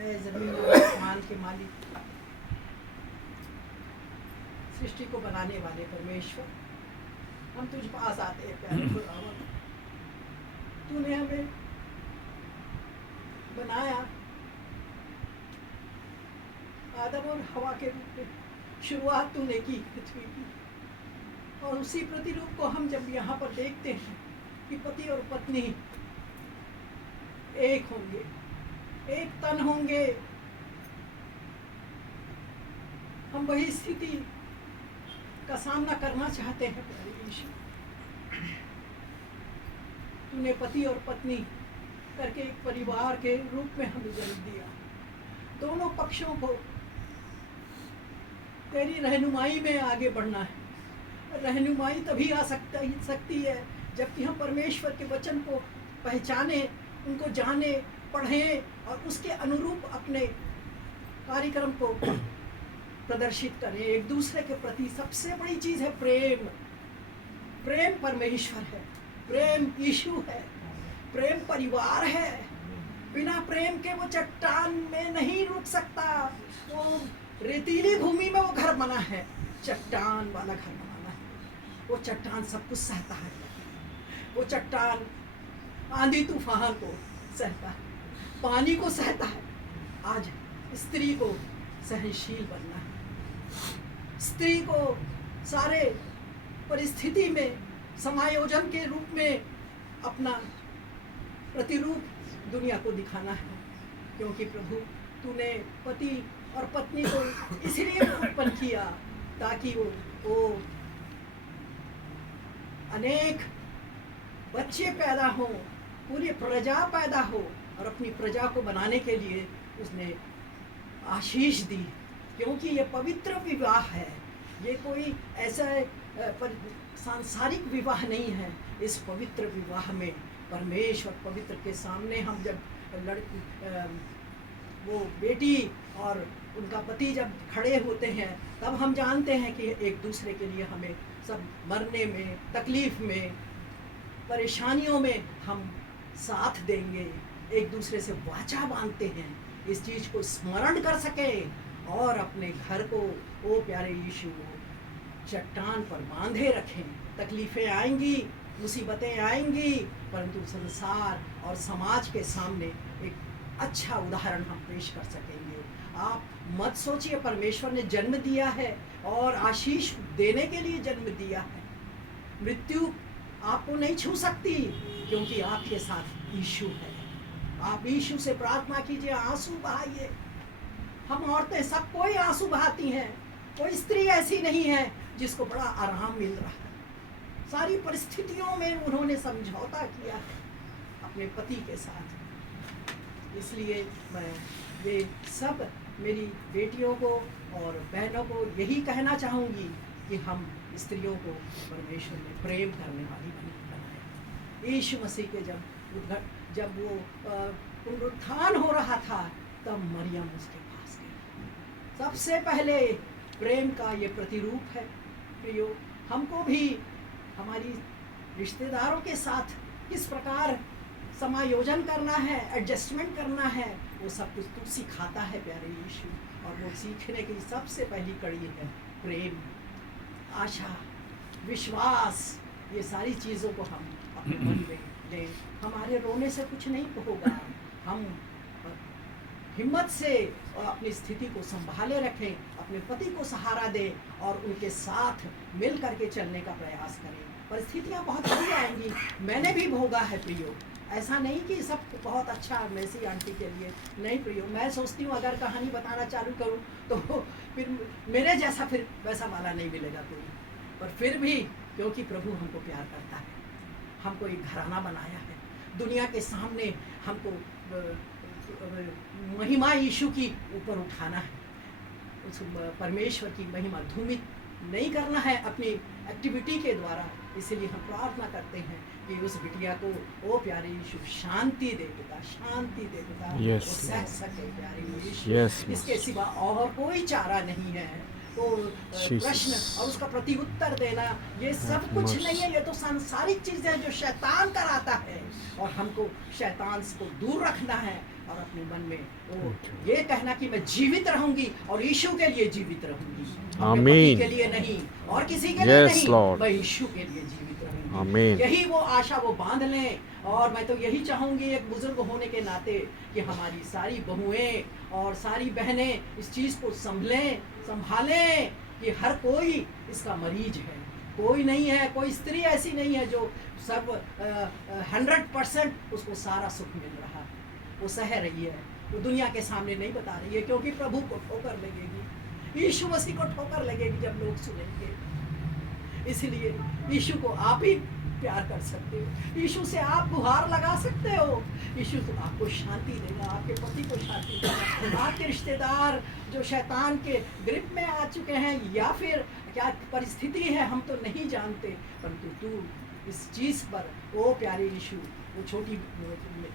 ऐ ज़मीन और आसमान के मालिक, सृष्टि को बनाने वाले परमेश्वर, हम तुझ पास आते हैं प्यारे खुदावंद। तूने हमें बनाया आदम और हवा के रूप में, शुरुआत तूने की पृथ्वी की, और उसी प्रतिरूप को हम जब यहाँ पर देखते हैं कि पति और पत्नी एक होंगे, एक तन होंगे, हम वही स्थिति का सामना करना चाहते हैं प्यारे यीशु। तूने पति और पत्नी करके एक परिवार के रूप में हमें जन्म दिया। दोनों पक्षों को तेरी रहनुमाई में आगे बढ़ना है। रहनुमाई तभी आ सकती है जबकि हम परमेश्वर के वचन को पहचाने, उनको जाने, पढ़ें और उसके अनुरूप अपने कार्यक्रम को प्रदर्शित करें। एक दूसरे के प्रति सबसे बड़ी चीज़ है प्रेम। प्रेम परमेश्वर है, प्रेम यीशु है, प्रेम परिवार है। बिना प्रेम के वो चट्टान में नहीं रुक सकता। वो रेतीली भूमि में वो घर बना है, चट्टान वाला घर बनाना है। वो चट्टान सब कुछ सहता है। वो चट्टान आंधी तूफान को सहता है, पानी को सहता है। आज स्त्री को सहनशील बनना है। स्त्री को सारे परिस्थिति में समायोजन के रूप में अपना प्रतिरूप दुनिया को दिखाना है, क्योंकि प्रभु तूने पति और पत्नी को इसलिए उत्पन्न किया ताकि वो अनेक बच्चे पैदा हों, पूरी प्रजा पैदा हो, और अपनी प्रजा को बनाने के लिए उसने आशीष दी। क्योंकि ये पवित्र विवाह है, ये कोई ऐसा सांसारिक विवाह नहीं है। इस पवित्र विवाह में परमेश्वर पवित्र के सामने हम जब वो बेटी और उनका पति जब खड़े होते हैं, तब हम जानते हैं कि एक दूसरे के लिए हमें सब मरने में, तकलीफ़ में, परेशानियों में हम साथ देंगे, एक दूसरे से वाचा बांधते हैं। इस चीज़ को स्मरण कर सकें और अपने घर को ओ प्यारे यीशु चट्टान पर बांधे रखें। तकलीफ़ें आएंगी, मुसीबतें आएंगी, परंतु संसार और समाज के सामने एक अच्छा उदाहरण हम पेश कर सकेंगे। आप मत सोचिए, परमेश्वर ने जन्म दिया है और आशीष देने के लिए जन्म दिया है। मृत्यु आपको नहीं छू सकती, क्योंकि आपके साथ यीशु है। आप यीशु से प्रार्थना कीजिए, आंसू बहाइए। हम औरतें सब कोई आंसू बहाती हैं, कोई स्त्री ऐसी नहीं है जिसको बड़ा आराम मिल रहा है। सारी परिस्थितियों में उन्होंने समझौता किया है अपने पति के साथ। इसलिए मैं वे सब मेरी बेटियों को और बहनों को यही कहना चाहूँगी कि हम स्त्रियों को परमेश्वर ने प्रेम करने वाली बनाया। यीशु मसीह के जब वो पुनरुत्थान हो रहा था, तब मरियम उसके पास गई। सबसे पहले प्रेम का ये प्रतिरूप है। प्रियो, हमको भी हमारी रिश्तेदारों के साथ किस प्रकार समायोजन करना है, एडजस्टमेंट करना है, वो सब कुछ तू सिखाता है प्यारे यीशु। और वो सीखने की सबसे पहली कड़ी है प्रेम, आशा, विश्वास। ये सारी चीज़ों को हम अपने मन में लें। हमारे रोने से कुछ नहीं होगा। हम हिम्मत से अपनी स्थिति को संभाले रखें, अपने पति को सहारा दें और उनके साथ मिल करके चलने का प्रयास करें। परिस्थितियाँ बहुत बुरी आएंगी, मैंने भी भोगा है प्रियो। ऐसा नहीं कि सब बहुत अच्छा मैसी आंटी के लिए नहीं प्रियो। मैं सोचती हूँ अगर कहानी बताना चालू करूँ तो फिर मेरे जैसा फिर वैसा वाला नहीं मिलेगा कोई। पर फिर भी क्योंकि प्रभु हमको प्यार करता है, हमको एक घराना बनाया है, दुनिया के सामने हमको महिमा यीशु की ऊपर उठाना है। उस परमेश्वर की महिमा धूमित नहीं करना है अपनी एक्टिविटी के द्वारा। इसलिए हम प्रार्थना करते हैं कि उस बिटिया को ओ प्यारे यीशु शांति दे पिता, शांति दे पिता। Yes, वो सह सके प्यारे यीशु। Yes, इसके सिवा और कोई चारा नहीं है। तो प्रश्न और उसका प्रति उत्तर देना, ये सब कुछ नहीं है। ये तो सांसारिक चीज़ है जो शैतान कराता है, और हमको शैतान को दूर रखना है और अपने मन में वो ये कहना कि मैं जीवित रहूंगी और यीशु के लिए जीवित रहूंगी, अपने पति के लिए नहीं और किसी के लिए नहीं, मैं यीशु के लिए जीवित रहूंगी। यही वो आशा वो बांध लें। और मैं तो यही चाहूंगी एक बुजुर्ग होने के नाते कि हमारी सारी बहुएं और सारी बहनें इस चीज़ को संभालें कि हर कोई इसका मरीज है, कोई नहीं है, कोई स्त्री ऐसी नहीं है जो सब 100% उसको सारा सुख मिल रहा है, वो सह रही है, वो दुनिया के सामने नहीं बता रही है, क्योंकि प्रभु को ठोकर लगेगी, यीशु मसीह को ठोकर लगेगी जब लोग सुनेंगे। इसलिए यीशु को आप ही प्यार कर सकते हो, यीशु से आप गुहार लगा सकते हो, यीशु तो आपको शांति देगा, आपके पति को शांति देगा, आपके रिश्तेदार जो शैतान के ग्रिप में आ चुके हैं या फिर क्या परिस्थिति है हम तो नहीं जानते, परंतु तू इस चीज़ पर ओ प्यारे यीशु, वो छोटी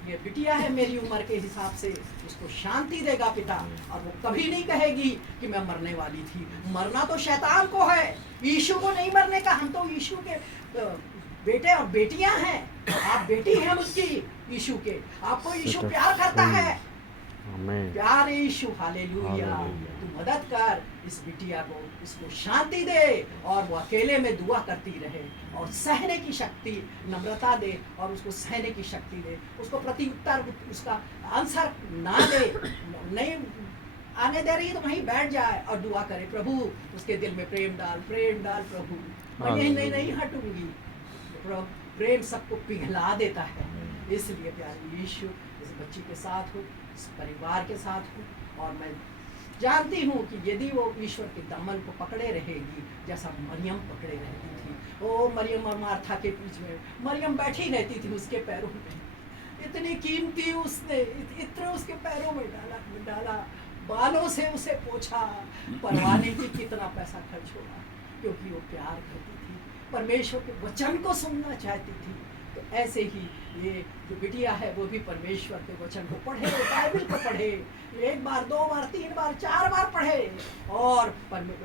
ये बिटिया है मेरी उम्र के हिसाब से, उसको शांति देगा पिता, और वो कभी नहीं कहेगी कि मैं मरने वाली थी। मरना तो शैतान को है, यीशु को नहीं मरने का। हम तो यीशु के बेटे और बेटियां हैं, आप बेटी हैं उसकी यीशु के, आपको यीशु प्यार करता है। प्यार यीशु, हालेलुया। तू मदद कर इस बिटिया को, इसको शांति दे और वो अकेले में दुआ करती रहे और सहने की शक्ति, नम्रता दे और उसको सहने की शक्ति दे, उसको प्रत्युत्तर उसका आंसर ना दे, नहीं आने दे रही तो वहीं बैठ जाए और दुआ करे, प्रभु उसके दिल में प्रेम डाल प्रभु, मैं यही नहीं हटूंगी। प्रेम सबको पिघला देता है। इसलिए प्यारे यीशु इस बच्ची के साथ हो, इस परिवार के साथ हो, और मैं जानती हूँ कि यदि वो ईश्वर के दामन को पकड़े रहेगी जैसा मरियम पकड़े रहती थी। ओ मरियम और मार्था के बीच में मरियम बैठी रहती थी उसके पैरों में, इतनी कीमती उसने इत्र उसके पैरों में डाला, बालों से उसे पोछा, परवाह नहीं थी कितना पैसा खर्च होगा, क्योंकि वो प्यार करती थी, परमेश्वर के वचन को सुनना चाहती थी। तो ऐसे ही ये जो बिटिया है वो भी परमेश्वर के वचन को पढ़े, बाइबल को पढ़े, 1 बार 2 बार 3 बार 4 बार पढ़े, और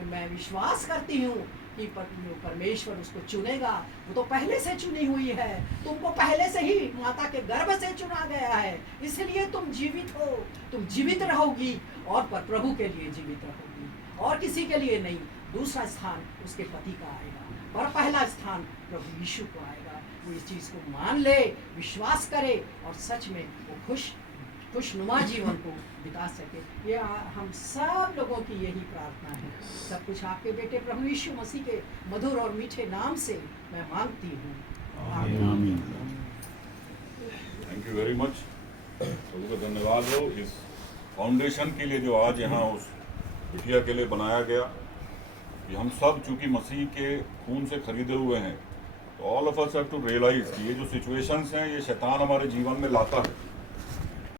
मैं विश्वास करती हूँ कि परमेश्वर उसको चुनेगा। वो तो पहले से चुनी हुई है, तुमको पहले से ही माता के गर्भ से चुना गया है, इसलिए तुम जीवित हो, तुम जीवित रहोगी और पर प्रभु के लिए जीवित रहोगी और किसी के लिए नहीं। दूसरा स्थान उसके पति का आएगा और पहला स्थान प्रभु यीशु को आएगा। वो इस चीज़ को मान ले, विश्वास करे और सच में वो खुशनुमा जीवन को बिता सके। ये हम सब लोगों की यही प्रार्थना है। सब कुछ आपके बेटे प्रभु यीशु मसीह के मधुर और मीठे नाम से मैं मांगती हूँ, आमीन। Thank you very much. प्रभु का धन्यवाद हो इस फाउंडेशन के लिए जो आज यहाँ उस बिटिया के लिए बनाया गया। कि हम सब चूंकि मसीह के खून से खरीदे हुए हैं, तो all of us have to realise कि ये जो सिचुएशंस हैं ये शैतान हमारे जीवन में लाता है,